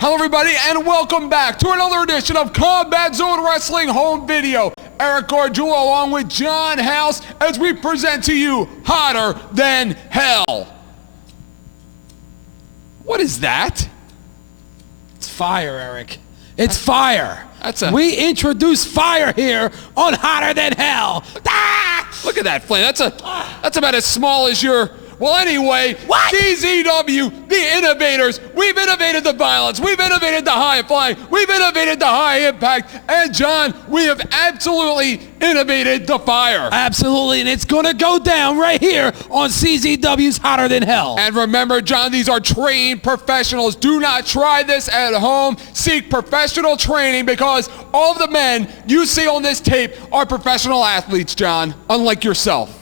Hello everybody and welcome back to another edition of Combat Zone Wrestling Home Video. Eric Gargiulo along with John House as we present to you Hotter Than Hell. What is that? It's fire, Eric. It's fire. We introduce fire here on Hotter Than Hell. Ah! Look at that flame. That's about as small as your... Well, anyway, what? CZW, the innovators, we've innovated the violence, we've innovated the high flying, we've innovated the high impact, and John, we have absolutely innovated the fire. Absolutely, and it's gonna go down right here on CZW's Hotter Than Hell. And remember, John, these are trained professionals. Do not try this at home. Seek professional training because all of the men you see on this tape are professional athletes, John, unlike yourself.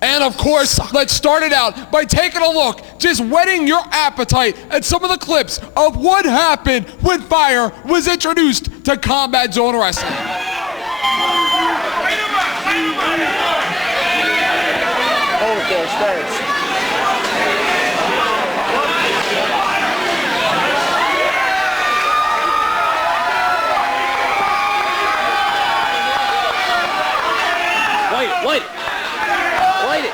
And of course, let's start it out by taking a look, just whetting your appetite at some of the clips of what happened when Fire was introduced to Combat Zone Wrestling. Hold there, stance. Wait. Light it.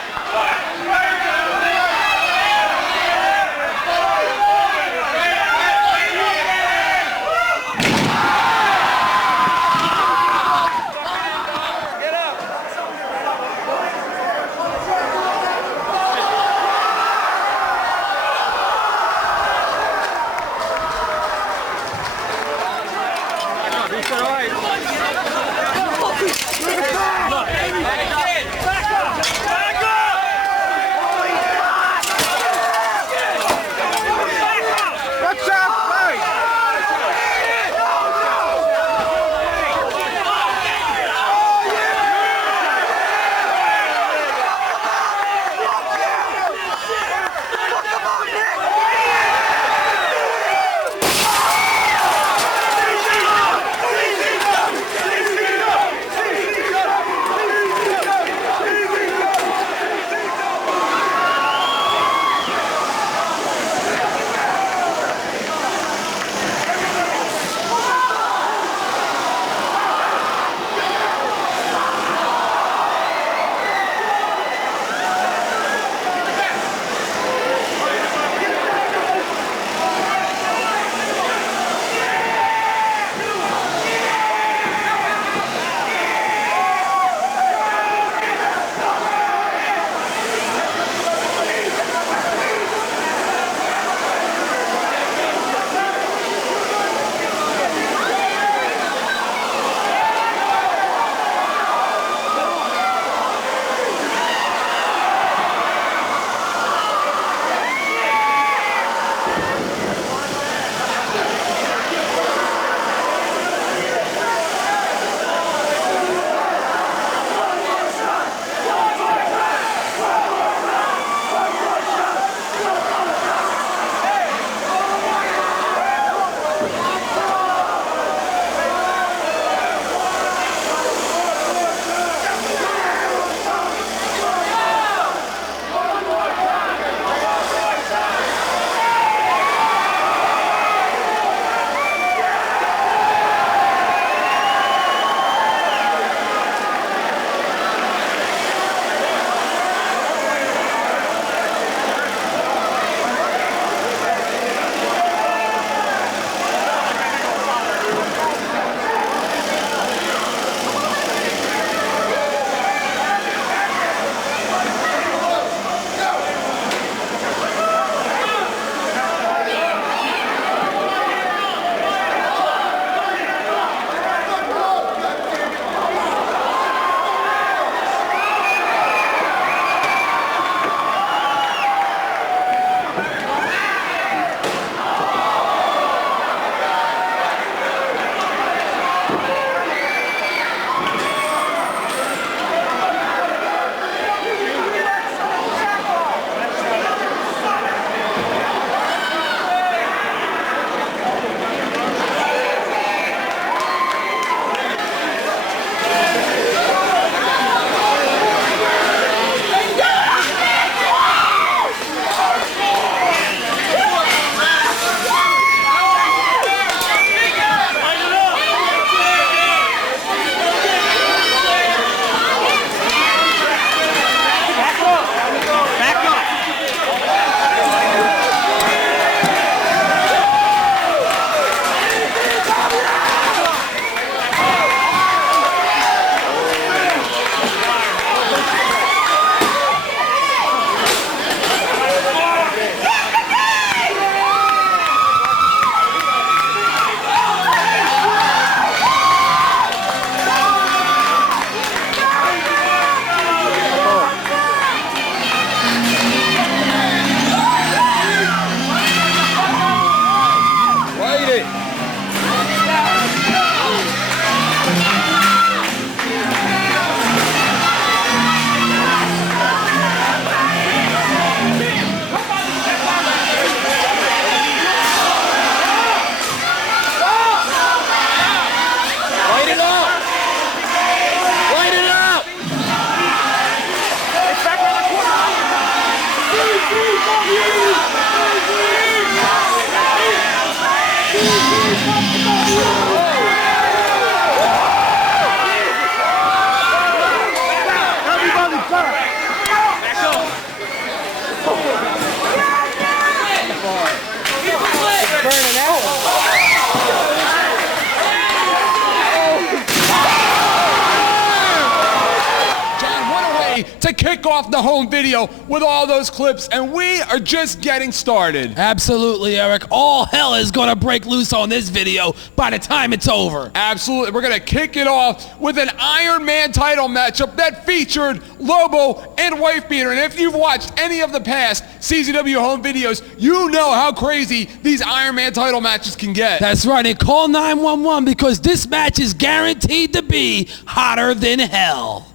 off the home video with all those clips, and we are just getting started. Absolutely, Eric. All hell is going to break loose on this video by the time it's over. Absolutely. We're going to kick it off with an Iron Man title matchup that featured Lobo and Wife Beater. And if you've watched any of the past CZW home videos, you know how crazy these Iron Man title matches can get. That's right. And call 911 because this match is guaranteed to be hotter than hell.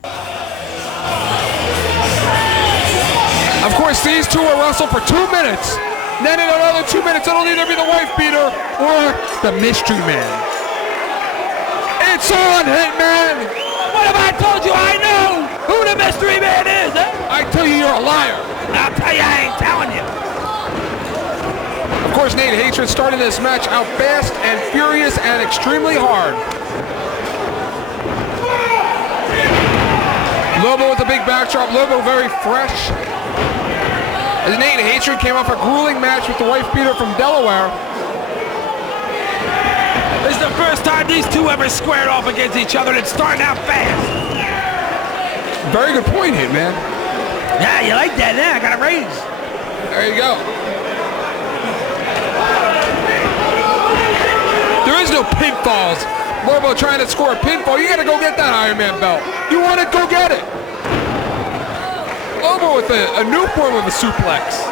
Of course, these two will wrestle for 2 minutes. Then in another 2 minutes, it'll either be the Wife Beater or the Mystery Man. It's on, Hitman! What have I told you? I know who the Mystery Man is, eh? I tell you, you're a liar. I'll tell you, I ain't telling you. Of course, Nate Hatred started this match out fast and furious and extremely hard. Lobo with a big backdrop. Lobo very fresh. As Nate Hatred came off a grueling match with the Wife Beater from Delaware. This is the first time these two ever squared off against each other, and it's starting out fast. Very good point, Hitman. Yeah, you like that, yeah? I got a raise. There you go. There is no pinfalls. Lobo trying to score a pinfall. You got to go get that Iron Man belt. You want it, go get it. Lobo with a new form of a suplex.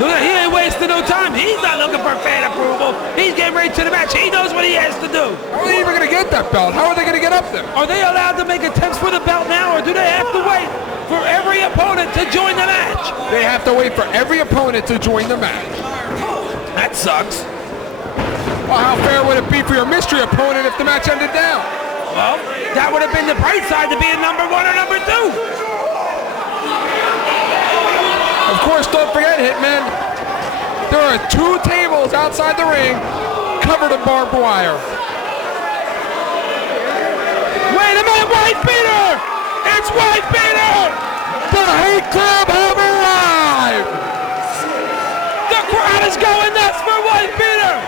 Look, he ain't wasting no time. He's not looking for fan approval. He's getting ready to the match. He knows what he has to do. How are they even going to get that belt? How are they going to get up there? Are they allowed to make attempts for the belt now, or do they have to wait for every opponent to join the match? They have to wait for every opponent to join the match. That sucks. Well, how fair would it be for your mystery opponent if the match ended down? Well, that would have been the bright side to being number 1 or number 2. Of course, don't forget, Hitman, there are 2 tables outside the ring covered in barbed wire. Wait a minute, Wife Beater! It's Wife Beater! The Hate Club have arrived! The crowd is going nuts for Wife Beater!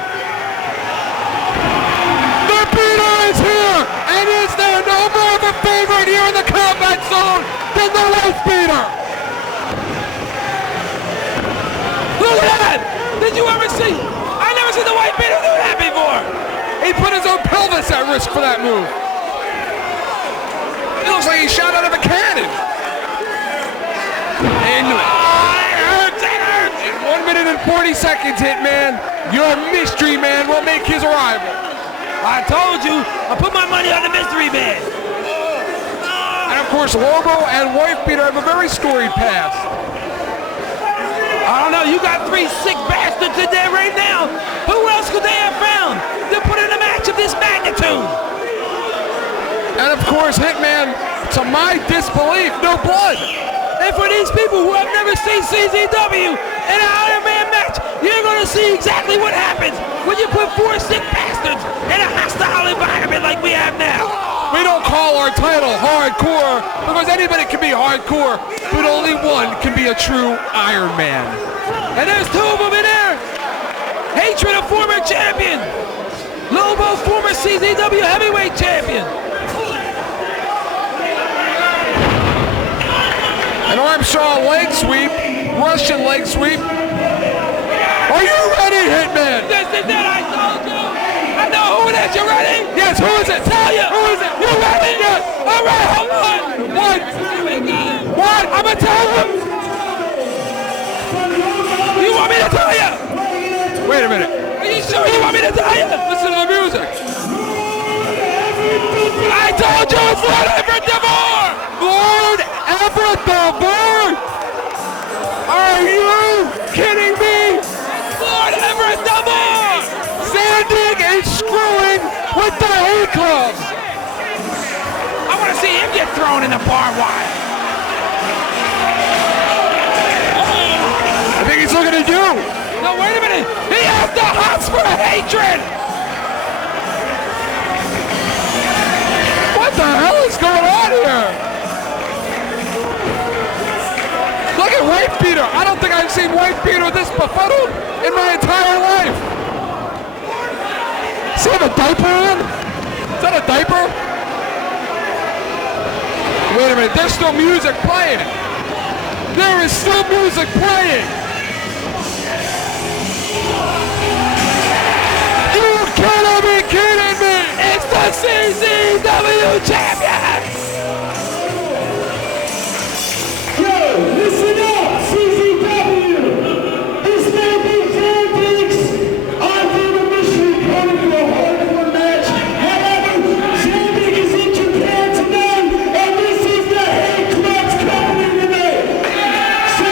The Beater is here! And is there no more of a favorite here in the combat zone than the Wife Beater? Look at that! Did you ever see? I never seen the Wife Beater do that before! He put his own pelvis at risk for that move. It looks like he shot out of a cannon. And It hurts! It hurts! in 1 minute and 40 seconds, Hitman, your Mystery Man will make his arrival. I told you, I put my money on the Mystery Man. And of course, Lobo and Wife Beater have a very storied past. I don't know, you got 3 sick bastards in there right now. Who else could they have found to put in a match of this magnitude? And of course, Hitman, to my disbelief, no blood. And for these people who have never seen CZW in an Iron Man match, you're going to see exactly what happens when you put 4 sick bastards in a hostile environment like we have now. We don't call our title hardcore because anybody can be hardcore, but only one can be a true Iron Man. And there's 2 of them in there. Hatred, a former champion. Lobo, former CZW heavyweight champion. An Armstrong leg sweep, Russian leg sweep. Are you ready, Hitman? This is it, I told you. I know who it is. You ready? Yes, who is it? Tell you. Who is it? You ready? Yes. All right, hold on. What? Here we go. What? I'm going to tell him. You want me to tell you? Wait a minute. Are you sure you want me to tell you? Listen to the music. I told you it's Lord Everett DeVore. Lord Everett DeVore? Are you kidding me? Lord Everett DeVore. Standing and screwing with the Hate Club. I want to see him get thrown in the barbed wire. I think he's looking at you. No, wait a minute. He has the hots for Hatred. What the hell is going on here? Look at Wife Beater. I don't think I've seen Wife Beater this befuddled in my entire life. Does he have a diaper on? Is that a diaper? Wait a minute, there's still music playing. There is still music playing. You cannot be kidding me. It's the CZW champion! Yo, listen up, CZW! This may be Zandig. I did a mission coming for a hardcore match. However, Zandig is in Japan tonight, and this is the Hate Club's company tonight. So,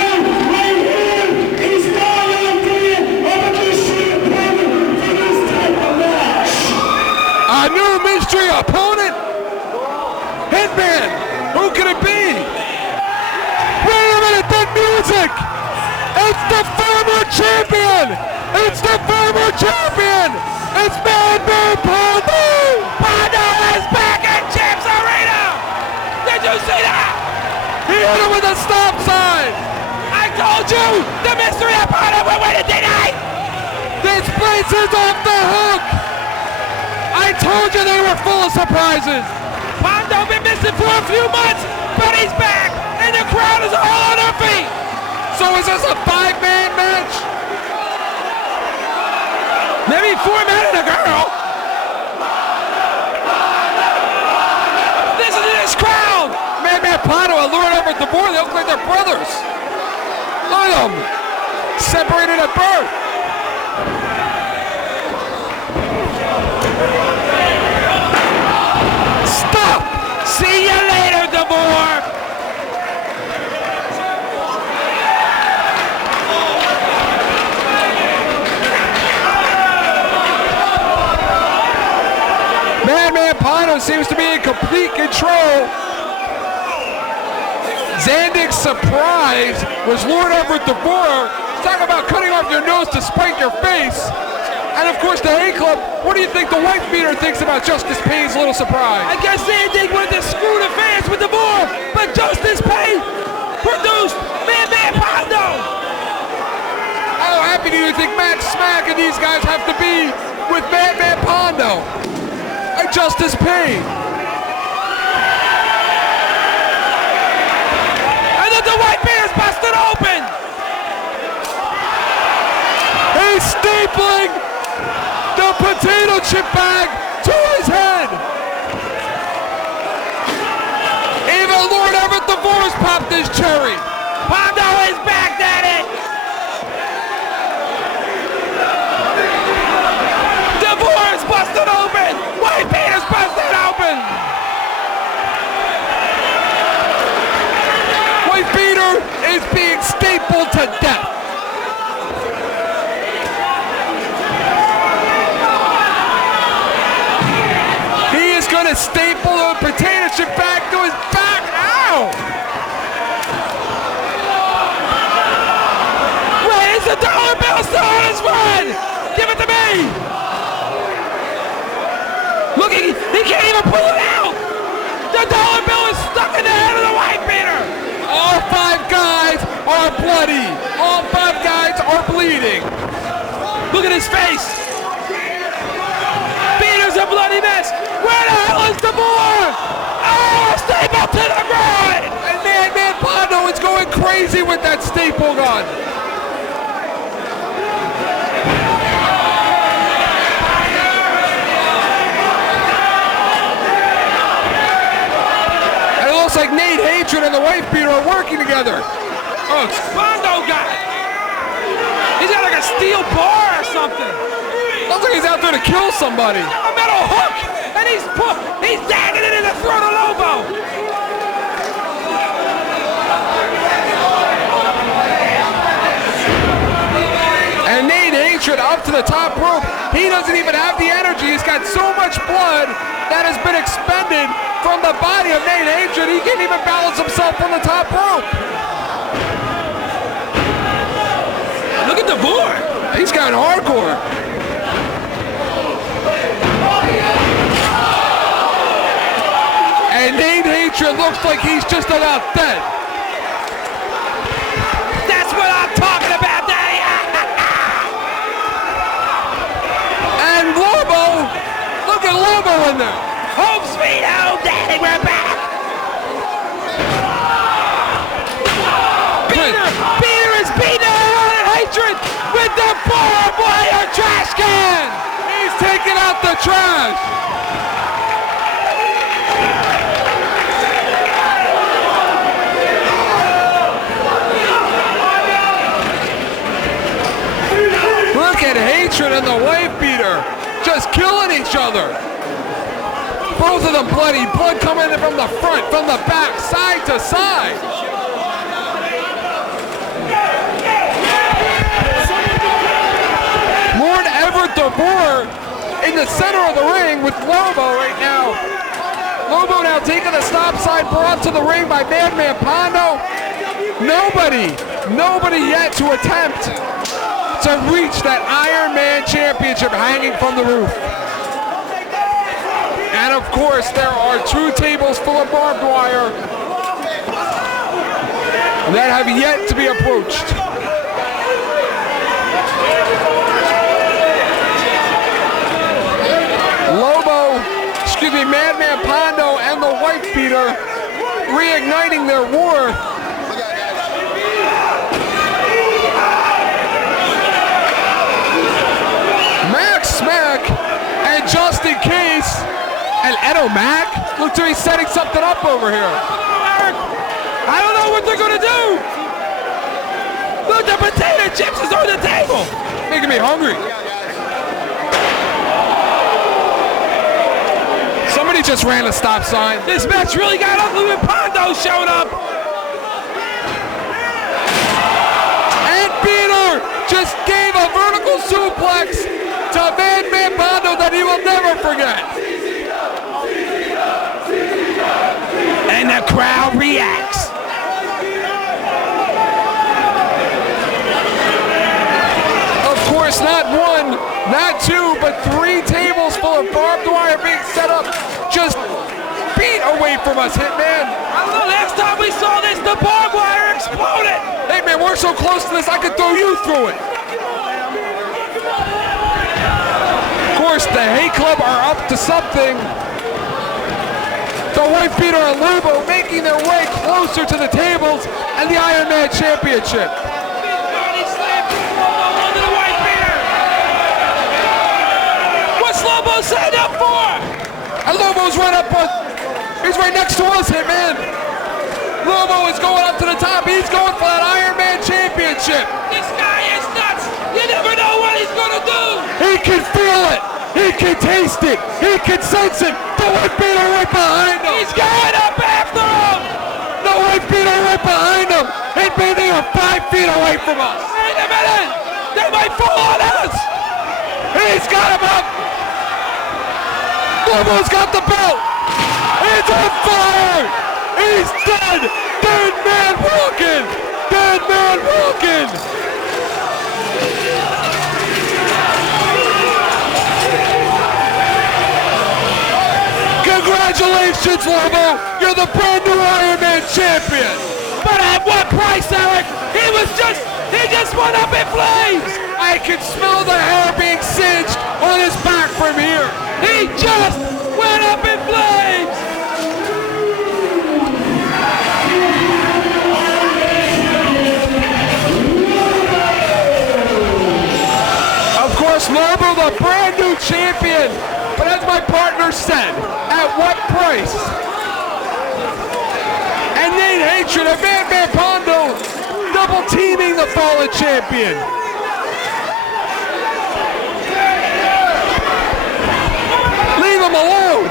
right here is my idea of a mystery opponent for this type of match. A new mystery opponent? Hitman! Who could it be? Wait a minute, that music! It's the former champion! It's the former champion! It's Madman Pondo! Pondo is back at Champs Arena! Did you see that? He hit him with a stop sign! I told you! The mystery opponent will win it tonight! This place is off the hook! I told you they were full of surprises! Pondo been missing for a few months, but he's back! And the crowd is all on their feet! So is this a 5-man match? Maybe 4 men and a girl! Listen to this crowd! Madman Pondo and Lord Everett DeVore, they look like they're brothers. Look at them. Separated at birth. Stop! See you later, DeVore! Madman Pondo seems to be in complete control. Zandig's surprise was Lord Everett DeVore. Talk about cutting off your nose to spite your face. And of course the Hate Club, what do you think the wife beater thinks about Justice Payne's little surprise? I guess Zandig wanted to screw the fans with DeVore, but Justice Payne produced Madman Pondo! How happy do you think Matt Smack and these guys have to be with Madman Pondo? And Justice Payne. And then the white bear's busted open! He's stapling the potato chip bag to his head. Even Lord Everett DeVore's popped his cherry. Pondo is back at it! DeVore is busted open! White Peter's busted open! White beater is being stapled to death. He is going to staple a potato chip back to his back. Ow! Wait, is the dollar bill still on his run? Give it to me! Look, he can't even pull it out! The dollar bill is stuck in the head of the white beater! All 5 guys are bloody. All 5 guys are bleeding. Look at his face! Beater's a bloody mess! Where the hell is DeVore? Oh, staple to the groin! And Madman Pondo is going crazy with that staple gun. And it looks like Nate Hatred and the wife beater are working together. Oh, Pondo guy! He's got like a steel bar or something! looks like he's out there to kill somebody. A metal hook! And he's dagging it in the throat of Lobo! And Nate Hatred up to the top rope. He doesn't even have the energy. He's got so much blood that has been expended from the body of Nate Hatred. He can't even balance himself on the top rope. Look at DeVore! He's got hardcore. And Nate Hatred looks like he's just about dead. That's what I'm talking about, Daddy! And Lobo, look at Lobo in there. Home sweet home, Daddy, we're back! with the barbed wire trash can. He's taking out the trash. Look at Hatred and the wife beater just killing each other. Both of them bloody, blood coming in from the front, from the back, side to side. Lord Everett DeVore in the center of the ring with Lobo right now. Lobo now taking the stop sign, brought to the ring by Madman Pondo. Nobody yet to attempt to reach that Iron Man Championship hanging from the roof. And of course, there are 2 tables full of barbed wire that have yet to be approached. Madman Pondo and the wife beater reigniting their war. Max Smack and Just In Case and Edo Mack look to be setting something up over here. I don't know what they're gonna do. Look, the potato chips is on the table. Making me hungry. Somebody just ran a stop sign. This match really got ugly when Pondo showed up. And Peter just gave a vertical suplex to Madman Pondo that he will never forget. And the crowd reacts. Of course, not 1, not 2, but 3 tables full of barbed wire being set up just feet away from us, Hitman. I don't know, last time we saw this, the barbed wire exploded. Hey man, we're so close to this, I could throw you through it. Of course, the Hate Club are up to something. The wife beater and Lobo making their way closer to the tables and the Iron Man Championship. What's Lobo signed up for? And Lobo's right up on, he's right next to us, Hitman. Lobo is going up to the top. He's going for that Iron Man Championship. This guy is nuts. You never know what he's gonna do. He can feel it. He can taste it. He can sense it. The wife beater right behind him. He's going up after him. The wife beater right behind him. And they are 5 feet away from us. Wait a minute. They might fall on us. He's got him up. Lobo's got the belt. He's on fire. He's dead. Dead man walking. Dead man walking. Congratulations, Lobo. You're the brand new Iron Man champion. But at what price, Eric? He just went up in flames. I can smell the hair being singed on his back from here. He just went up in flames. Of course, Lobo, the brand new champion. But as my partner said, at what price? And Nate Hatred and Madman Pondo double teaming the fallen champion. Leave him alone.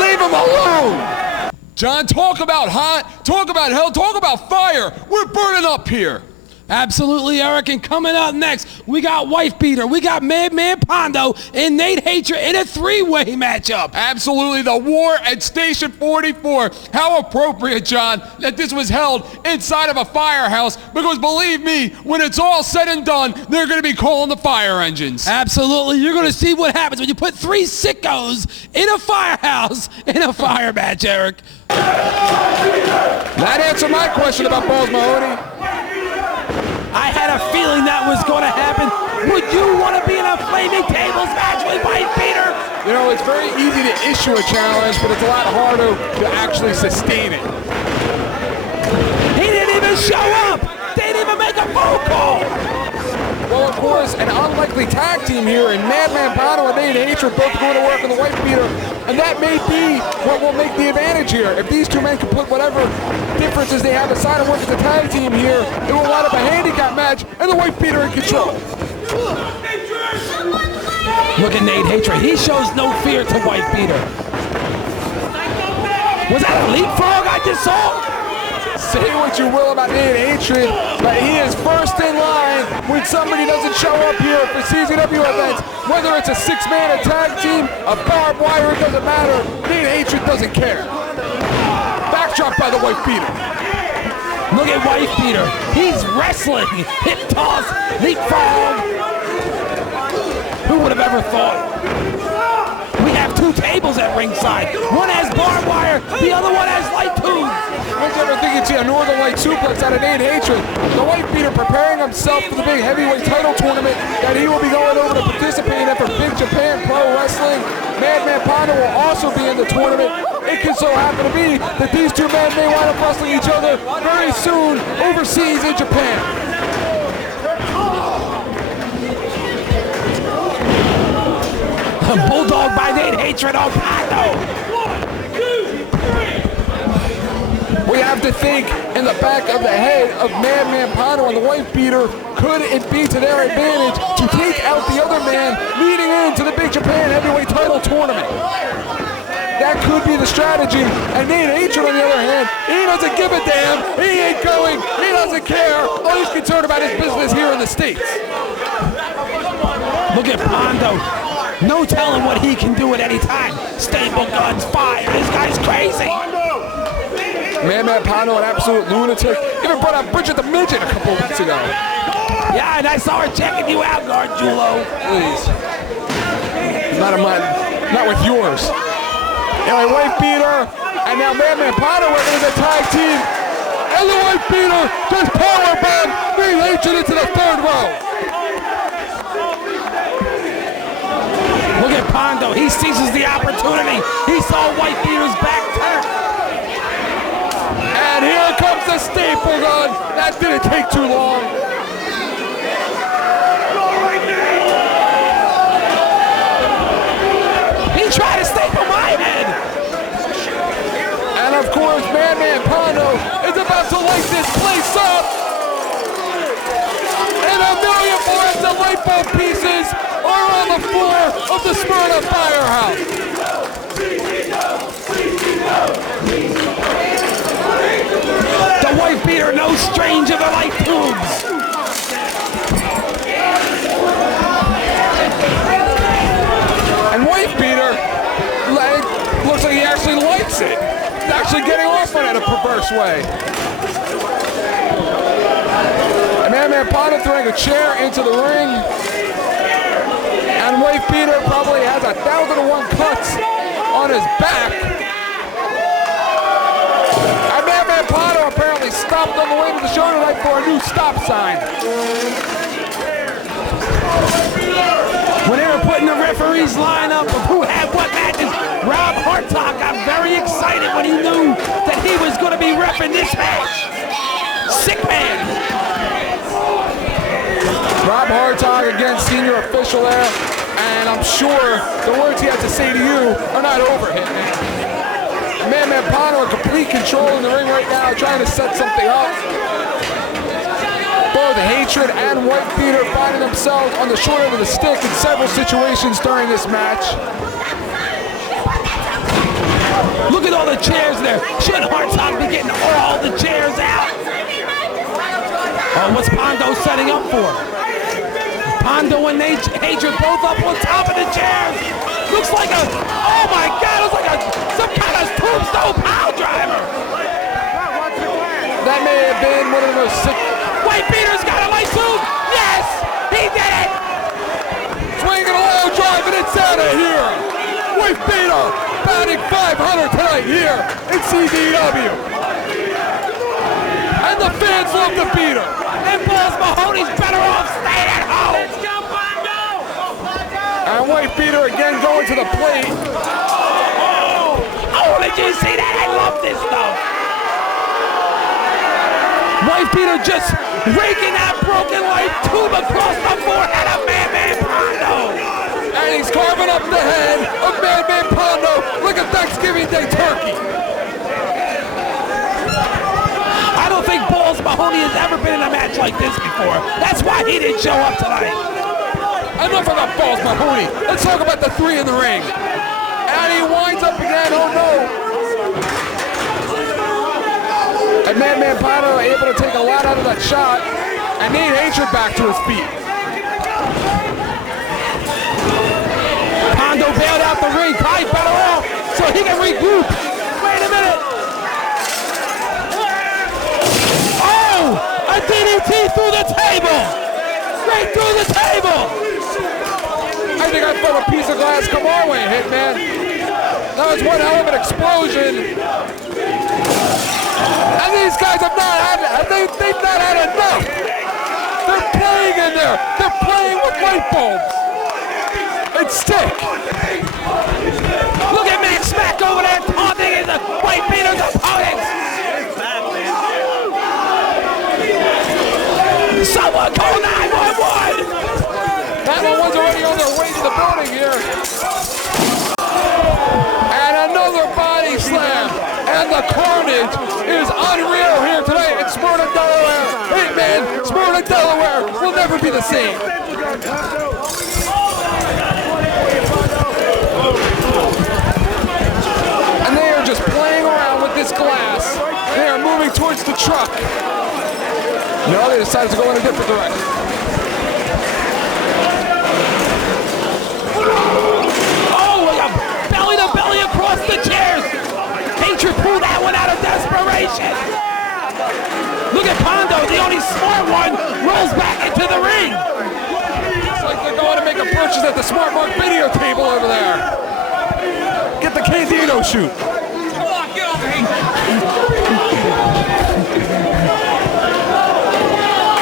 Leave him alone. John, talk about hot, talk about hell, talk about fire. We're burning up here. Absolutely, Eric. And coming up next, we got Wife Beater, we got Madman Pondo, and Nate Hatred in a 3-way matchup. Absolutely, the war at Station 44. How appropriate, John, that this was held inside of a firehouse, because believe me, when it's all said and done, they're going to be calling the fire engines. Absolutely. You're going to see what happens when you put 3 sickos in a firehouse in a fire match, Eric. That answered my question about Balls Mahoney. I had a feeling that was going to happen. Would you want to be in a Flaming Tables match with Wife Beater? You know, it's very easy to issue a challenge, but it's a lot harder to actually sustain it. He didn't even show up. They didn't even make make a phone call. Well, of course, an unlikely tag team here, and Madman Pono and Nate Hatred both going to work on the Wife Beater, and that may be what will make the advantage here. If these two men can put whatever differences they have aside and work as a tag team here, it will wind up a handicap match, and the Wife Beater in control. Look at Nate Hatred. He shows no fear to Wife Beater. Was that a leapfrog I just saw? Say what you will about Nate Hatred, but he is first in line when somebody doesn't show up here for CZW events. Whether it's a six-man, a tag team, a barbed wire, it doesn't matter. Nate Hatred doesn't care. Backdrop by the Wife Beater. Look at Wife Beater. He's wrestling. Hip toss, leapfrog. Who would have ever thought? We have two tables at ringside. One has barbed wire, the other one has light tubes. Who's ever think you'd see a Northern Light suplex out of Nate Hatred? The Wife Beater preparing himself for the big heavyweight title tournament that he will be going over to participate in for Big Japan Pro Wrestling. Madman Pono will also be in the tournament. It can so happen to be that these two men may wind up wrestling each other very soon overseas in Japan. Bulldog by Nate Hatred on Pono. We have to think in the back of the head of Madman Pono and the Wife Beater, could it be to their advantage to take out the other man leading into the Big Japan Heavyweight Title Tournament? That could be the strategy. And Nate Hatred, on the other hand, he doesn't give a damn. He ain't going. He doesn't care. All he's concerned about is business here in the States. Look at Pondo. No telling what he can do at any time. Staple guns, fire. This guy's crazy. Madman Pono, an absolute lunatic. Even brought out Bridget the Midget a couple of weeks ago. Yeah, and I saw her checking you out, Gargiulo. Please. Not with yours. Anyway, Wife Beater, and now Madman Pono working as a tag team. And the Wife Beater just powerbomb Nate Hatred into the third row. Look at Pondo. He seizes the opportunity. He saw Wife Beater's back turn. And here comes the staple gun. That didn't take too long. He tried to staple my head. And of course, Madman Pono is about to light this place up. And a million more of light bulb pieces are on the floor of the Smyrna Firehouse. The Wife Beater, no stranger to light tubes. And Wife Beater, looks like he actually likes it. He's actually getting off on it in a perverse way. And Madman Pono throwing a chair into the ring. And Wife Beater probably has 1,001 cuts on his back. And Madman Pono apparently stopped on the way to the show tonight for a new stop sign. When they were putting the referees lineup of who had what matches, Rob Hartog got very excited when he knew that he was going to be reffing this match. Sick man. Rob Hartog, again, senior official there, and I'm sure the words he has to say to you are not over him, man. Madman Pono in complete control in the ring right now, trying to set something up. Both Hatred and Wife Beater finding themselves on the short end of the stick in several situations during this match. Look at all the chairs there. Should Hartog be getting all the chairs out? Oh, what's Pondo setting up for? Pondo and Hatred both up on top of the chairs. Looks like a, oh my God, looks like some kind of tombstone pile driver. That may have been one of the most sick. Wife Beater's got a light tube. Yes, he did it. Swinging a low drive and it's out of here. Wife Beater batting 500 tonight here in CZW. And the fans love the Beater. And Balls Mahoney's better off staying at home. And Wife Beater again going to the plate. Oh, did you see that? I love this stuff. Wife Beater just raking that broken light tube across the forehead of Madman Pondo. And he's carving up the head of Madman Pondo like a Thanksgiving Day turkey. I don't think Balls Mahoney has ever been in a match like this before. That's why he didn't show up tonight. Enough about Balls Mahoney. Let's talk about the three in the ring. And he winds up again, oh no. And Madman Pondo able to take a lot out of that shot. And Nate Hatred back to his feet. Pondo bailed out the ring, probably better off so he can regroup. Wait a minute. Oh, a DDT through the table. Right through the table. I think I throw a piece of glass come our way, Hitman. That was one hell of an explosion. And these guys have not had, they've not had enough. They're playing in there. They're playing with light bulbs. It's sick. Look at Max Smack over there taunting his White Beater's opponents. Someone call 911. 911's already on their way to the building here. And another body slam. And the carnage is unreal here today in Smyrna, Delaware. Hey man, Smyrna, Delaware will never be the same. And they are just playing around with this glass. They are moving towards the truck. No, they decided to go in a different direction. Oh, belly to belly across the chairs. Hatred pulled that one out of desperation. Look at Pondo, the only smart one, rolls back into the ring. It's like they're going to make a purchase at the Smart Mark video table over there. Get the Candido shoot. Come on, get over here.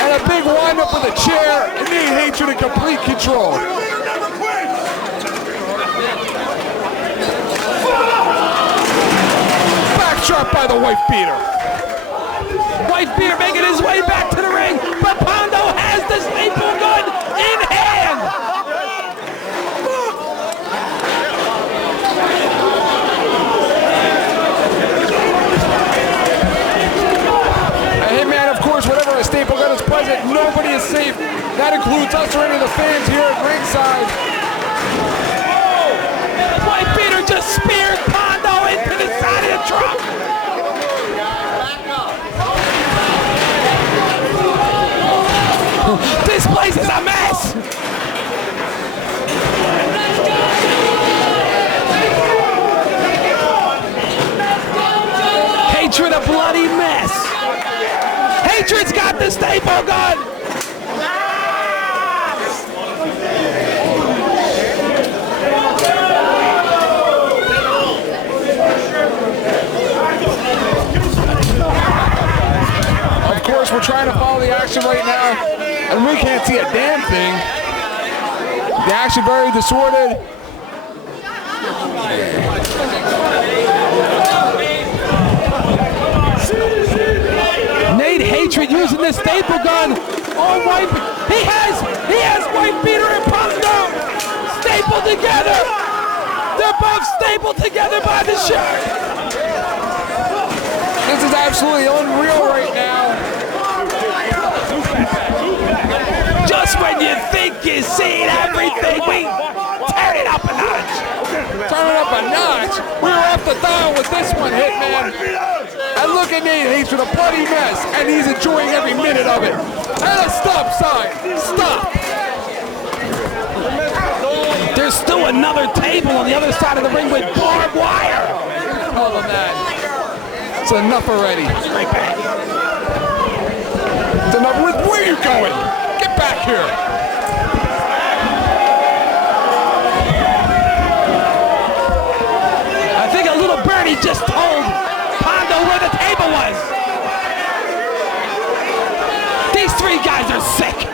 And a big wind up with a chair and Nate Hatred in complete control. Backdrop by the Wife Beater. White Beater making his way back to the ring, but Pondo has the staple gun in hand. And Hitman, of course, whenever a staple gun is present, nobody is safe. That includes us or any of the fans here at ringside. White Beater just speared Pondo into the side of the truck. This place is a mess. Hatred, a bloody mess. Hatred's got the staple gun. Of course, we're trying to follow the action right now, and we can't see a damn thing. The action very disordered. Nate Hatred using the staple gun on White Beater. He has White Beater and Pondo stapled together. They're both stapled together by the shirt. This is absolutely unreal right now. Just when you think you've seen everything, we turn it up a notch. Turn it up a notch. We were off the dial with this one, Hitman. And look at Nate Hatred, a bloody mess, and he's enjoying every minute of it. And a stop sign. Stop. There's still another table on the other side of the ring with barbed wire. Tell them that. It's enough already. Right back. It's enough. Where are you going? Get back here. I think a little birdie just told Pondo where the table was. These three guys are sick.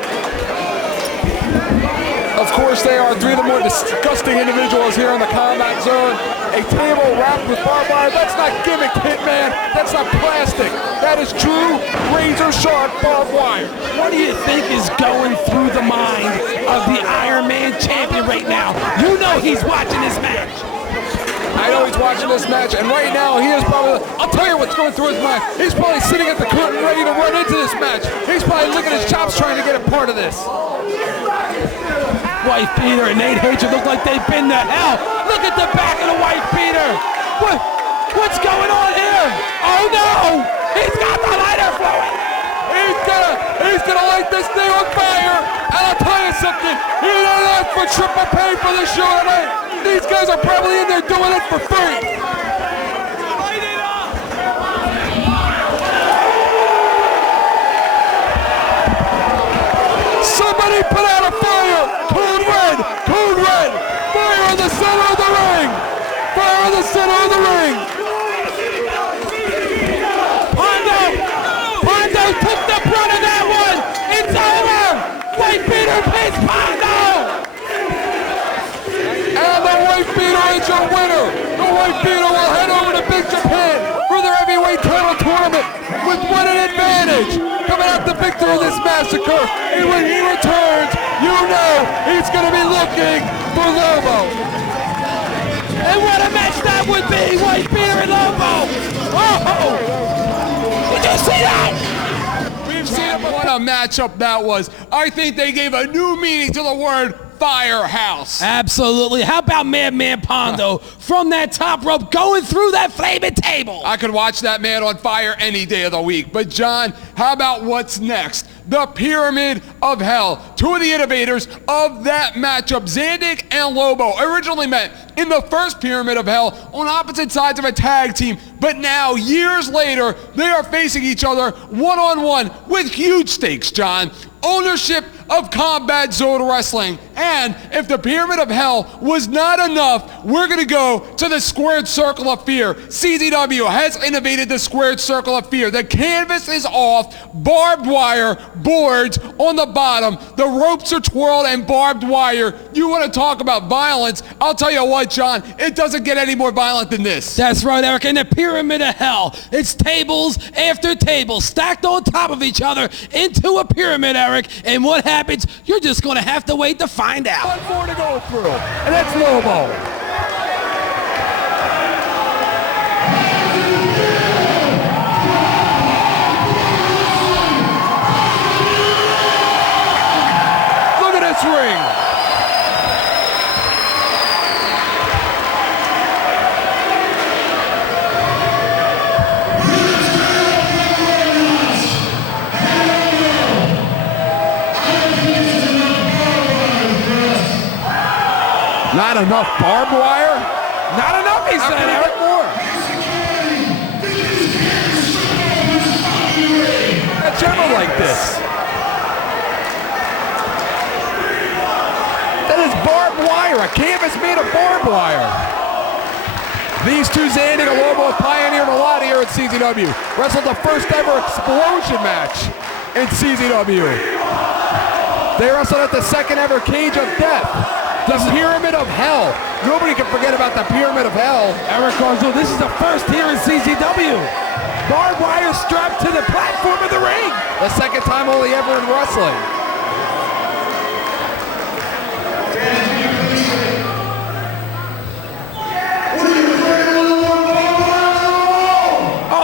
Of course, course they are three of the more disgusting individuals here in the combat zone. A table wrapped with barbed wire. That's not gimmick, Hitman. That's not plastic. That is true razor sharp barbed wire. What do you think is going through the mind of the Iron Man champion right now? You know he's watching this match. I know he's watching this match, and right now he is probably, I'll tell you what's going through his mind. He's probably sitting at the curtain ready to run into this match. He's probably licking his chops trying to get a part of this. Wife beater and Nate Hatred look like they've been to hell. Look at the back of the wife beater. What's going on here? Oh no! He's got the lighter flowing. He's gonna light this thing on fire. And I'll tell you something. He didn't ask for triple pay for this show tonight. These guys are probably in there doing it for free. Somebody put out a fire! Code red! Code red! Fire in the center of the ring! Fire in the center of the ring! Pondo took the brunt of that one! It's over! White beater pins Pondo! And the White Beater is your winner! The White Beater will head over to Big Japan for their heavyweight title tournament with what an advantage! Coming out the victor of this massacre, and when he returns, you know he's going to be looking for Lobo. And what a match that would be! White beater and Lobo! Oh! Did you see that? We've seen it, but what a matchup that was. I think they gave a new meaning to the word firehouse. Absolutely. How about Madman Pondo from that top rope going through that flaming table? I could watch that man on fire any day of the week. But John, how about what's next? The Pyramid of Hell. Two of the innovators of that matchup, Zandig and Lobo, originally met in the first Pyramid of Hell on opposite sides of a tag team. But now, years later, they are facing each other one-on-one with huge stakes, John. Ownership of Combat Zone Wrestling. And if the Pyramid of Hell was not enough, we're going to go to the Squared Circle of Fear. CZW has innovated the Squared Circle of Fear. The canvas is off, barbed wire, boards on the bottom. The ropes are twirled and barbed wire. You want to talk about violence? I'll tell you what, John, it doesn't get any more violent than this. That's right, Eric. In the Pyramid of Hell, it's tables after tables stacked on top of each other into a pyramid, Eric. And what happens? You're just going to have to wait to find out. One more to go through, and that's Lobo. Ring. Not enough barbed wire? Not enough, he said, Eric. A general like this. Barbed wire, a canvas made of barbed wire. These two, Zandig and Lobo, have pioneered a lot here at CZW. Wrestled the first ever explosion match in CZW. They wrestled at the second ever Cage of Death, the Pyramid of Hell. Nobody can forget about the Pyramid of Hell. Eric Garzo, this is the first here in CZW. Barbed wire strapped to the platform of the ring. The second time only ever in wrestling.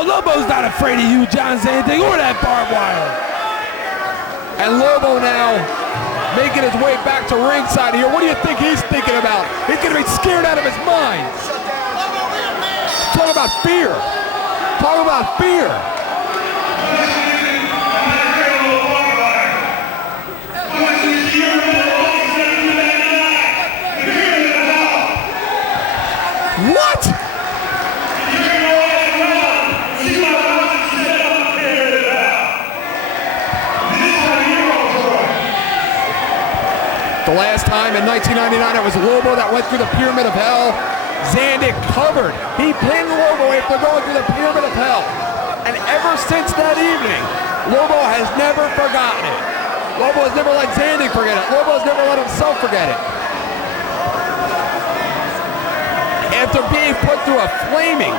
Lobo's not afraid of you, John Zandig, or that barbed wire. And Lobo now making his way back to ringside here. What do you think he's thinking about? He's going to be scared out of his mind. Talk about fear. Talk about fear. What? The last time in 1999, it was Lobo that went through the Pyramid of Hell. Zandig covered. He pinned Lobo after going through the Pyramid of Hell. And ever since that evening, Lobo has never forgotten it. Lobo has never let Zandig forget it. Lobo has never let himself forget it. after being put through a flaming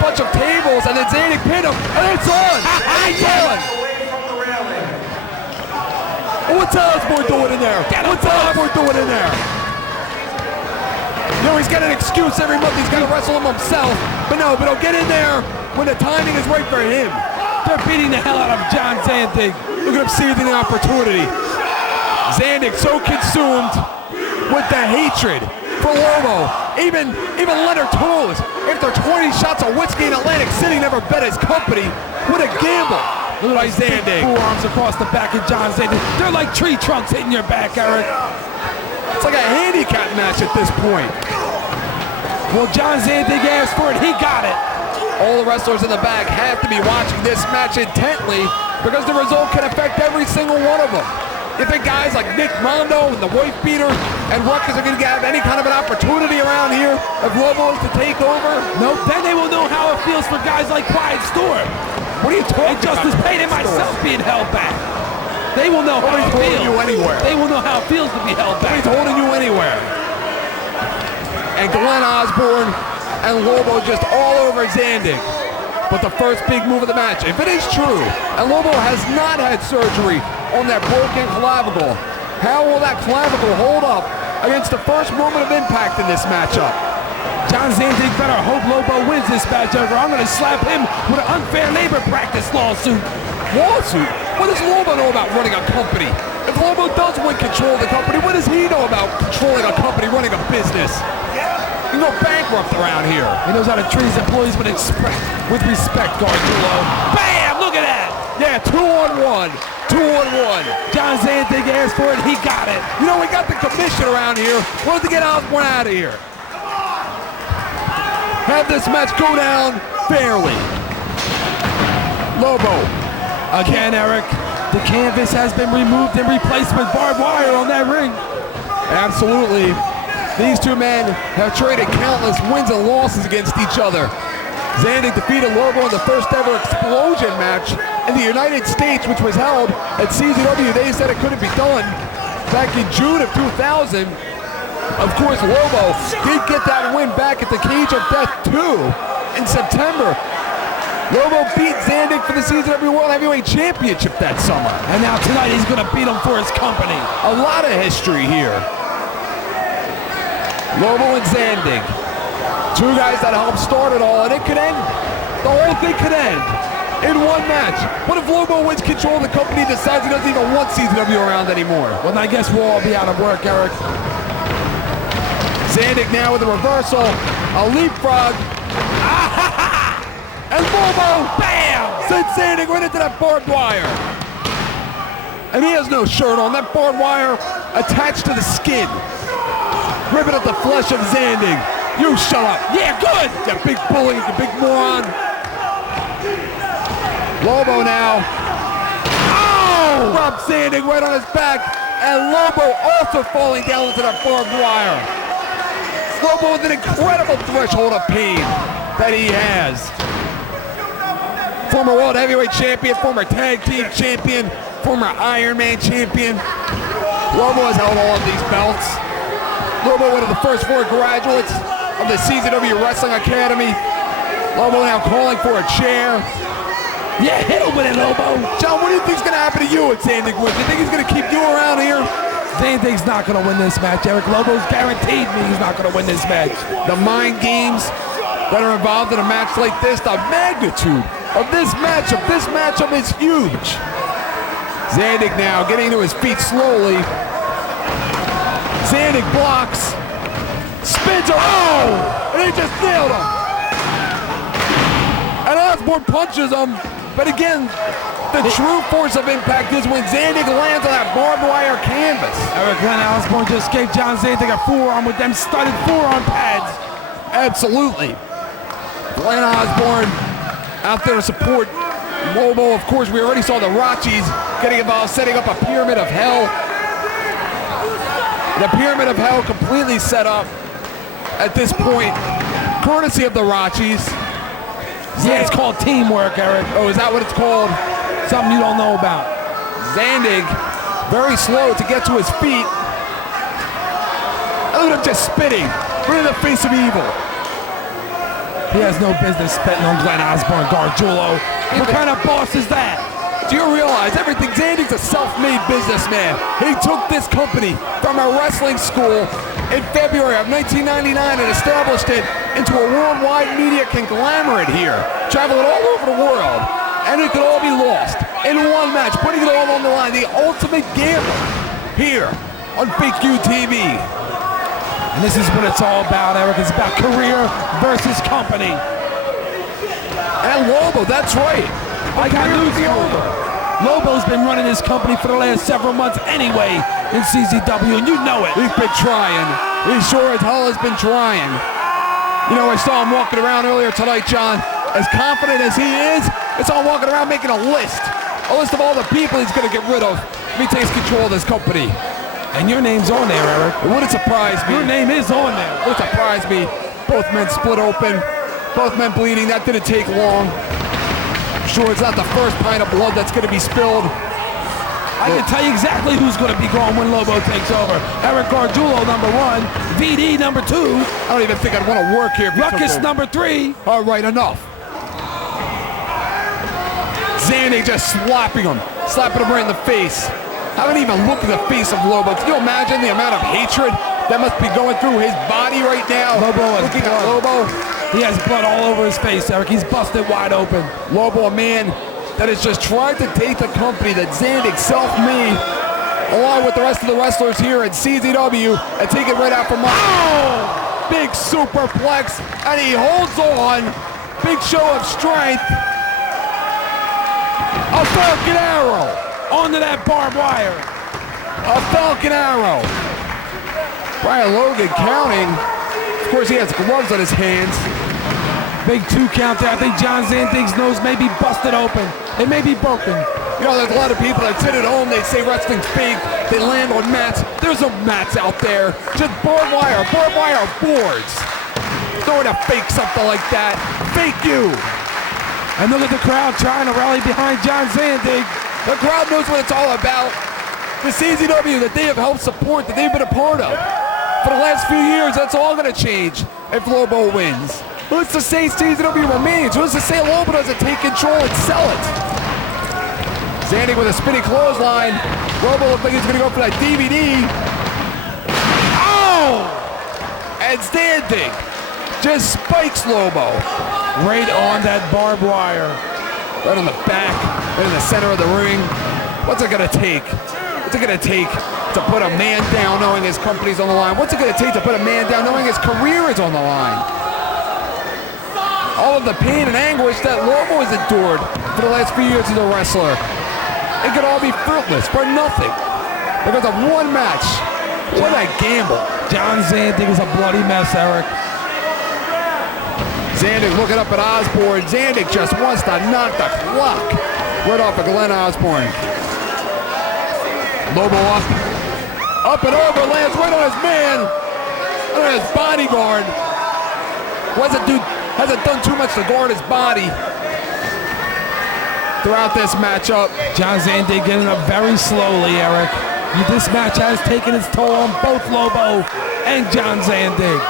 bunch of tables, and then Zandig pinned him, and it's on! And it's on! What's Osborne doing in there? What's Osborne doing in there? You know, he's got an excuse every month. He's got to wrestle him himself. But he'll get in there when the timing is right for him. They're beating the hell out of John Zandig. Look at him seizing the opportunity. Zandig so consumed with the hatred for Lobo. Even Leonard Toos, after 20 shots of whiskey in Atlantic City, never bet his company. What a gamble. Look by at those big Zandig. forearms across the back of John Zandig. They're like tree trunks hitting your back, Eric. It's like a handicap match at this point. Well, John Zandig asked for it. He got it. All the wrestlers in the back have to be watching this match intently because the result can affect every single one of them. You think guys like Nick Mondo and the wife beater and Ruckus are going to have any kind of an opportunity around here if Lobo is to take over? Nope. Then they will know how it feels for guys like Quiet Storm. What are you talking And Justice about? Payne and myself being held back. They will know how it Nobody's holding feels. you anywhere. They will know how it feels to be held back. Nobody's holding you anywhere. And Glenn Osborne and Lobo just all over Zandig. But the first big move of the match, if it is true, and Lobo has not had surgery on that broken clavicle, how will that clavicle hold up against the first moment of impact in this matchup? John Zandig better hope Lobo wins this match, or I'm going to slap him with an unfair labor practice lawsuit. Lawsuit? What does Lobo know about running a company? If Lobo does win control of the company, what does he know about controlling a company, running a business? You go bankrupt around here. He knows how to treat his employees with respect, Gargiulo. Bam! Look at that! Yeah, 2-on-1. 2-on-1. John Zandig asked for it. He got it. You know, we got the commission around here. Wanted to get Osborne out of here. Have this match go down fairly. Lobo. Again, Eric, the canvas has been removed and replaced with barbed wire on that ring. Absolutely. These two men have traded countless wins and losses against each other. Zandig defeated Lobo in the first ever explosion match in the United States, which was held at CZW. They said it couldn't be done back in June of 2000. Of course, Lobo did get that win back at the Cage of Death 2 in September. Lobo beat Zandig for the CZW World Heavyweight Championship that summer. And now tonight he's going to beat him for his company. A lot of history here. Lobo and Zandig. Two guys that helped start it all, and it could end. The whole thing could end in one match. What if Lobo wins control of the company and decides he doesn't even want CZW around anymore? Well, I guess we'll all be out of work, Eric. Zandig now with a reversal, a leapfrog. And Lobo, bam! Sends Zandig right into that barbed wire. And he has no shirt on. That barbed wire attached to the skin. Ripping up the flesh of Zandig. You shut up. Yeah, good. You big bully, you big moron. Lobo now. Oh! Drops Zandig right on his back. And Lobo also falling down into that barbed wire. Lobo with an incredible threshold of pain that he has. Former World Heavyweight Champion, former Tag Team Champion, former Iron Man Champion. Lobo has held all of these belts. Lobo, one of the first 4 graduates of the CZW Wrestling Academy. Lobo now calling for a chair. Yeah, hit him with it, Lobo. John, what do you think's gonna happen to you at Zandig Woods? You think he's gonna keep you around here? Zandig's not going to win this match, Eric. Lobo's guaranteed me he's not going to win this match. The mind games that are involved in a match like this, the magnitude of this matchup is huge. Zandig now getting to his feet slowly. Zandig blocks, spins around, and he just nailed him. And Osborne punches him, but again, the true force of impact is when Zandig lands on that barbed wire canvas. Eric, Glenn Osborne just gave John Zandig a forearm with them studded forearm pads. Absolutely. Glenn Osborne out there to support Lobo. Of course, we already saw the Rachis getting involved, setting up a Pyramid of Hell. The Pyramid of Hell completely set up at this point, courtesy of the Rachis. Yeah, it's called teamwork, Eric. Oh, is that what it's called? Something you don't know about. Zandig, very slow to get to his feet. And look at him just spitting. We're in the face of evil. He has no business spitting on Glenn Osborne, Gargiulo. What kind of boss is that? Do you realize everything? Zandig's a self-made businessman. He took this company from a wrestling school in February of 1999 and established it into a worldwide media conglomerate here, traveling all over the world. And it could all be lost in one match, putting it all on the line. The ultimate gamble here on Fake You TV. And this is what it's all about, Eric. It's about career versus company. And Lobo, that's right. I got news for you. Lobo's been running his company for the last several months anyway in CZW, and you know it. He's been trying. He sure as hell has been trying. You know, I saw him walking around earlier tonight, John. As confident as he is, I saw him walking around making a list of all the people he's going to get rid of if he takes control of this company. And your name's on there, Eric. It wouldn't surprise me. Your name is on there. It wouldn't surprise me. Both men split open. Both men bleeding. That didn't take long. Sure, it's not the first pint of blood that's going to be spilled. I can tell you exactly who's going to be gone when Lobo takes over. Eric Gargiulo, number 1. VD, number 2. I don't even think I'd want to work here. Ruckus, number 3. All right, enough. Zandig just slapping him right in the face. I haven't even looked at the face of Lobo. Can you imagine the amount of hatred that must be going through his body right now? Looking at Lobo. He has blood all over his face, Eric. He's busted wide open. Lobo, a man that has just tried to take the company that Zandig self-made, along with the rest of the wrestlers here at CZW, and take it right out from under. Big superplex, and he holds on. Big show of strength. A Falcon Arrow. Onto that barbed wire. A Falcon Arrow. Brian Logan counting. Of course, he has gloves on his hands. Big 2 count there. I think John Zandig's nose may be busted open. It may be broken. You know, there's a lot of people that sit at home, they say wrestling's fake, they land on mats. There's no mats out there. Just barbed wire boards. Don't want to fake something like that. Fake you. And look at the crowd trying to rally behind John Zandig. The crowd knows what it's all about. The CZW that they have helped support, that they've been a part of. For the last few years, that's all going to change if Lobo wins. Who's to say CZW remains? Who's to say Lobo doesn't take control and sell it? Zandig with a spinning clothesline. Lobo looks like he's going to go for that DVD. Oh! And Zandig just spikes Lobo. Right on that barbed wire. Right on the back, right in the center of the ring. What's it gonna take? What's it gonna take to put a man down knowing his company's on the line? What's it gonna take to put a man down knowing his career is on the line? All of the pain and anguish that Lobo has endured for the last few years as a wrestler. It could all be fruitless for nothing because of one match. What a gamble. John Zandig is a bloody mess, Eric. Zandig looking up at Osborne. Zandig just wants to knock the clock right off of Glenn Osborne. Lobo up and over, lands right on his man, on his bodyguard. Hasn't done too much to guard his body throughout this matchup. John Zandig getting up very slowly, Eric. This match has taken its toll on both Lobo and John Zandig.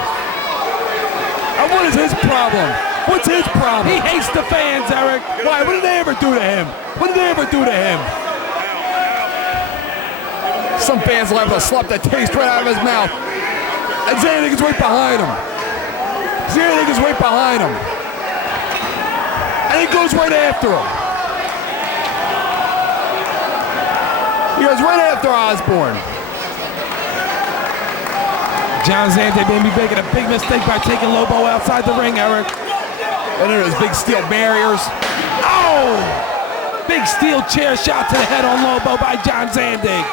And what is his problem? What's his problem? He hates the fans, Eric. Why? What did they ever do to him? What did they ever do to him? Some fans will have to slap that taste right out of his mouth. And Zandig is right behind him. Zandig is right behind him. And he goes right after him. He goes right after Osborne. John Zandig may be making a big mistake by taking Lobo outside the ring, Eric. And there are those big steel barriers. Oh! Big steel chair shot to the head on Lobo by John Zandig.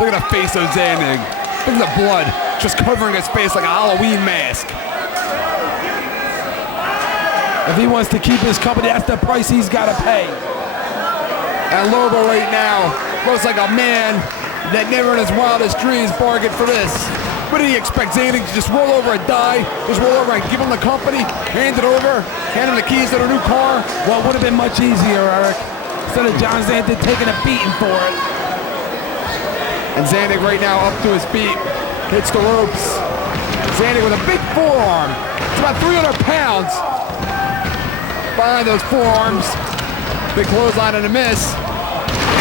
Look at the face of Zandig. Look at the blood just covering his face like a Halloween mask. If he wants to keep his company, that's the price he's got to pay. And Lobo right now looks like a man that never in his wildest dreams bargained for this. What did he expect? Zandig to just roll over and die? Just roll over and give him the company? Hand it over? Hand him the keys to the new car? Well, it would have been much easier, Eric. Instead of John Zandig taking a beating for it. And Zandig right now up to his feet. Hits the ropes. Zandig with a big forearm. It's about 300 pounds. Behind those forearms. Big clothesline and a miss.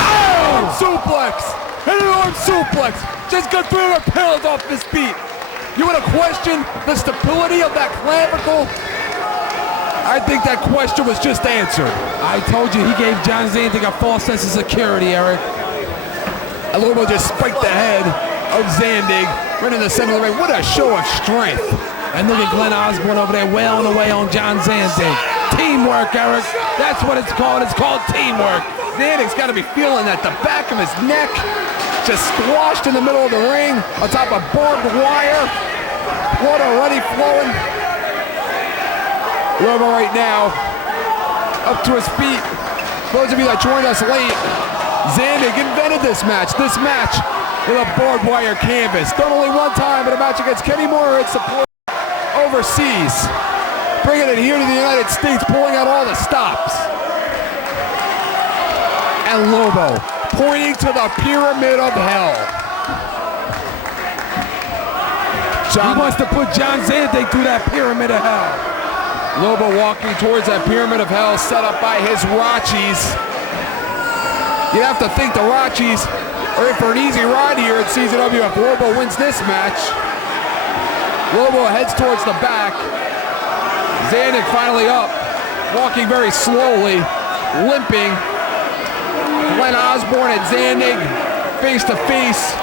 Oh! Suplex! And an arm suplex! Just got 300 pounds off his feet. You want to question the stability of that clavicle? I think that question was just answered. I told you he gave John Zandig a false sense of security, Eric. And Lobo just spiked the head of Zandig right in the center of the ring. What a show of strength. And look at Glenn Osborne over there wailing away on John Zandig. Teamwork, Eric. That's what it's called. It's called teamwork. Zandig's got to be feeling that the back of his neck just squashed in the middle of the ring on top of barbed wire. Blood already flowing. Lobo right now up to his feet. For those of you that joined us late, Zandig invented this match. This match with a barbed wire canvas. Done only one time in a match against Kenny Moore. It's support overseas. Bringing it here to the United States, pulling out all the stops. And Lobo pointing to the Pyramid of Hell. He wants to put John Zandig through that Pyramid of Hell. Lobo walking towards that Pyramid of Hell set up by his Rachis. You have to think the Rachis are in for an easy ride here at CZW if Lobo wins this match. Lobo heads towards the back. Zandig finally up, walking very slowly, limping. Glenn Osborne and Zandig face to face.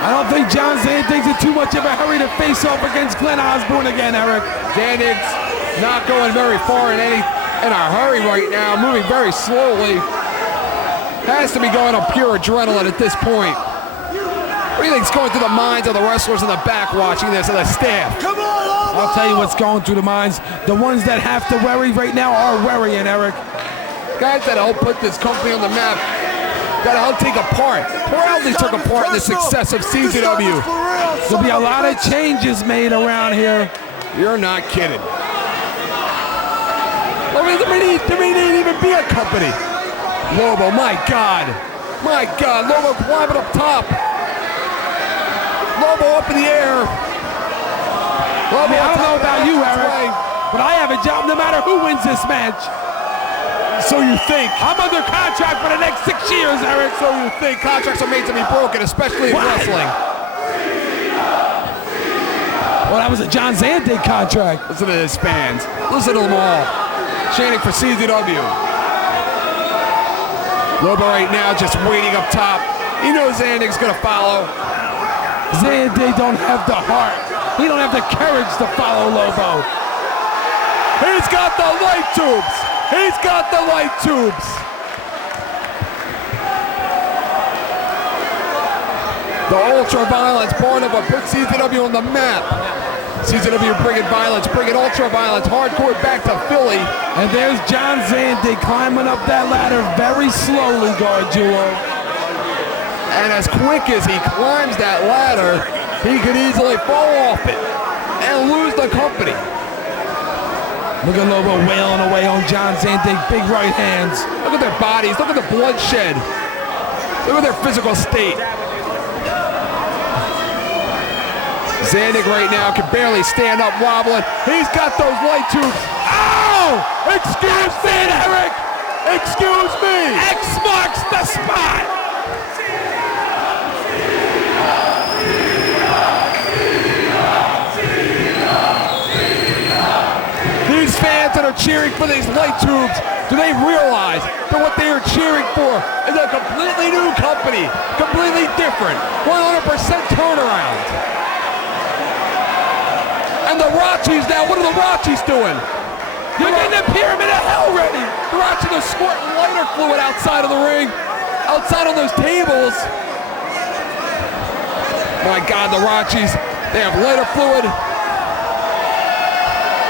I don't think John Zandig's in too much of a hurry to face off against Glenn Osborne again, Eric. Zandig's not going very far in a hurry right now, moving very slowly. Has to be going on pure adrenaline at this point. What do you think's going through the minds of the wrestlers in the back watching this and the staff? Come on, Lobo! I'll tell you what's going through the minds. The ones that have to worry right now are worrying, Eric. Guys that help put this company on the map, that help take a part, proudly took a part in the success of CZW. There'll be a lot of changes made around here. You're not kidding. There may not even be a company. Lobo, my God. My God, Lobo climbing up top. Lobo up in the air. Lobo I don't know about you, Eric, but I have a job no matter who wins this match. So you think? I'm under contract for the next 6 years, Eric. So you think contracts are made to be broken, especially in wrestling? Well, that was a John Zandig contract. Listen to his fans. Listen to them all. Chanting for CZW. Lobo right now just waiting up top. He knows Zandig's gonna follow. Zandig don't have the heart. He don't have the courage to follow Lobo. He's got the light tubes. He's got the light tubes. The ultra-violence part of what put CZW on the map. CZW bringing violence, bringing ultra-violence, hardcore back to Philly. And there's John Zandig climbing up that ladder very slowly, Gargiulo. And as quick as he climbs that ladder, he could easily fall off it and lose the company. Look at Lobo wailing away on John Zandig, big right hands. Look at their bodies, look at the bloodshed. Look at their physical state. Zandig right now can barely stand up, wobbling. He's got those light tubes. Oh! Excuse me, Eric! Excuse me! X marks the spot! These fans that are cheering for these light tubes, do they realize that what they are cheering for is a completely new company, completely different, 100% turnaround? And the Rachis now, what are the Rachis doing? They're getting the Pyramid of Hell ready. The Rachis are squirting lighter fluid outside of the ring, outside on those tables. My God, the Rachis, they have lighter fluid.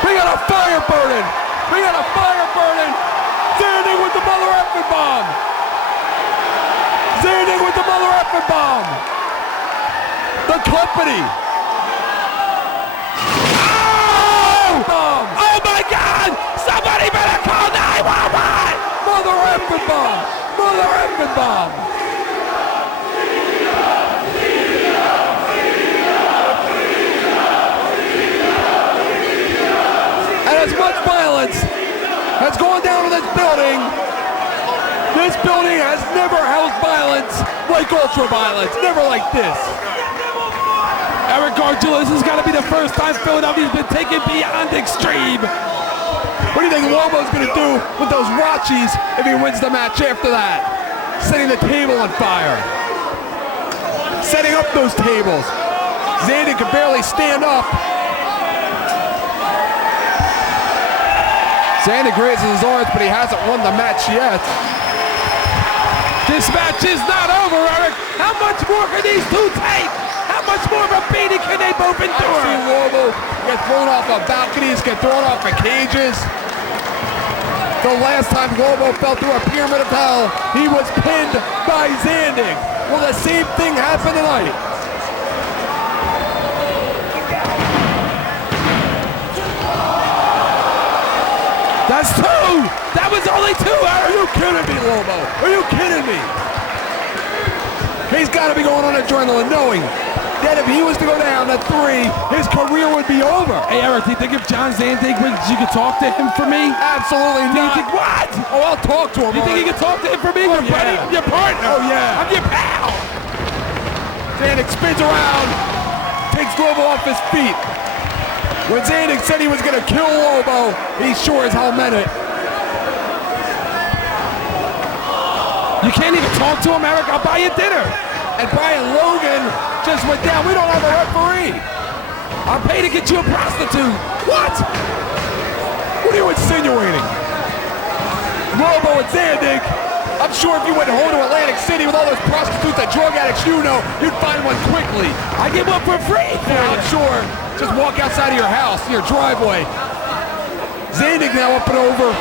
Bring out a fire burning! Bring out a fire burning! Zandig with the mother effing bomb! Zandig with the mother effing bomb! The company! Oh! Oh my God! Somebody better call 911! Mother effing bomb! Mother effing bomb! going down in this building. This building has never housed violence like ultra violence. Never like this. Eric Gargiulo, this has got to be the first time Philadelphia's been taken beyond extreme. What do you think Lobo's going to do with those watchies if he wins the match after that? Setting the table on fire. Setting up those tables. Zandig can barely stand up. Zandig raises his arms, but he hasn't won the match yet. This match is not over, Eric. How much more can these two take? How much more of a beating can they both endure? I've seen Lobo get thrown off of balconies, get thrown off of cages. The last time Lobo fell through a pyramid of hell, he was pinned by Zandig. Will the same thing happen tonight? That's two! That was only two, Eric! Are you kidding me, Lobo? Are you kidding me? He's got to be going on adrenaline, knowing that if he was to go down at 3, his career would be over. Hey, Eric, do you think if John Zandig wins, you could talk to him for me? Absolutely Do you not. think, what? Oh, I'll talk to him. You think you can talk to him for me? Your buddy? Your partner? Oh, yeah. I'm your pal! Zandig spins around, takes Lobo off his feet. When Zandig said he was going to kill Lobo, he sure as hell meant it. You can't even talk to him, Eric? I'll buy you dinner. And Brian Logan just went down. We don't have a referee. I'll pay to get you a prostitute. What? What are you insinuating? Lobo and Zandig. I'm sure if you went home to Atlantic City with all those prostitutes and drug addicts you know, you'd find one quickly. I get one for free. Yeah, I'm sure. Just walk outside of your house, your driveway. Zandig now up and over.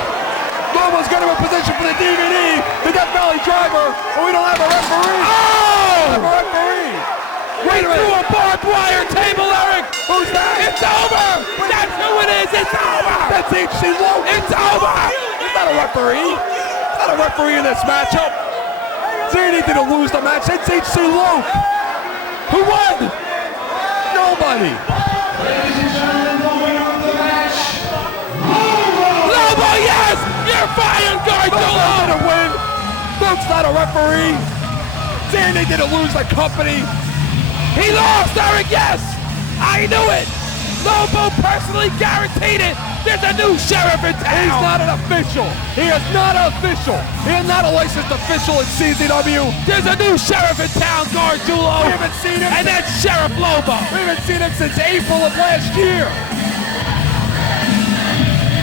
Lobo's got him in position for the DVD. The Death Valley driver, and we don't have a referee. Oh! We don't have a referee. Right through a barbed wire table, Eric. Who's that? It's over. That's who it is. It's over. That's H.C. Lowe. It's over. He's not a referee. He's not a referee in this matchup. Zandig didn't lose the match. It's H.C. Lowe. Who won? Nobody. Lobo, yes! You're fired, Gargiulo! Lobo didn't win. Lowe's not a referee. Zandig didn't lose the company. He lost, Eric, yes! I knew it! Lobo personally guaranteed it! There's a new sheriff in town! He's not an official. He is not an official. He is not a licensed official in CZW. There's a new sheriff in town, Gargiulo! We haven't seen him. And that's Sheriff Lobo! We haven't seen him since April of last year.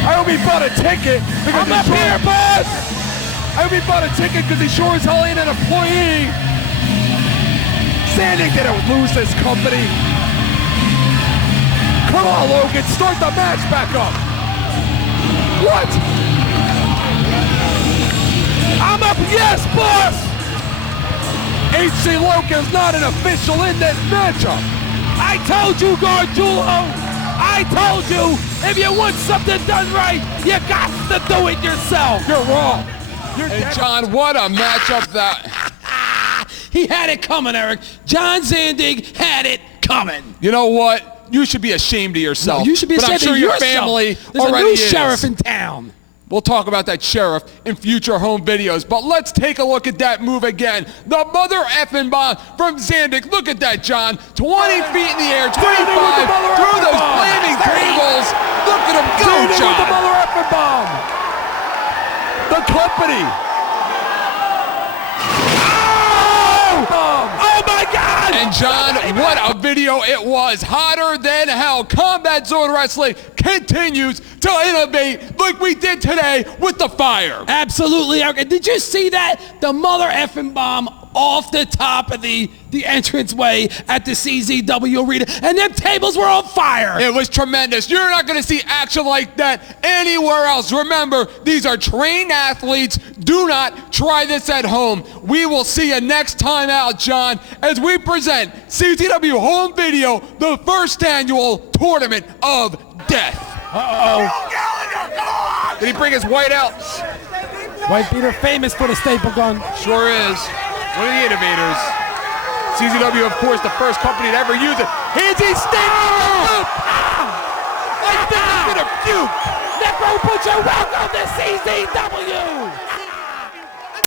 I hope he bought a ticket because I'm up here, boss! I hope he bought a ticket because he sure as hell ain't an employee. Zandig didn't lose this company. Come on, Logan, start the match back up. What? I'm up, yes, boss! H.C. Logan's not an official in this matchup. I told you, Gargiulo! I told you, if you want something done right, you got to do it yourself! You're wrong. And John, what a matchup that... He had it coming, Eric. John Zandig had it coming. You know what? You should be ashamed of yourself. No, you should be but ashamed I'm sure of your yourself. family There's a already new is. sheriff in town. We'll talk about that sheriff in future home videos, but let's take a look at that move again. The mother effing bomb from Zandig. Look at that, John. 20 feet in the air, 25 through those flaming tables. Look at him go, Zandig with the John. mother effing bomb. The company. Oh my God! And John, what a video it was. Hotter than hell. Combat Zone Wrestling continues to innovate like we did today with the fire. Absolutely, Eric. And did you see that? The mother effing bomb off the top of the entranceway at the CZW Arena. And them tables were on fire. It was tremendous. You're not going to see action like that anywhere else. Remember, these are trained athletes. Do not try this at home. We will see you next time out, John, as we present CZW Home Video, the first annual Tournament of Death. Uh-oh. Did he bring his white out? White Peter famous for the staple gun. Sure is. One of the innovators. CZW, of course, the first company to ever use it. Here's his staple. I think he's gonna puke. Necro Butcher, welcome to CZW.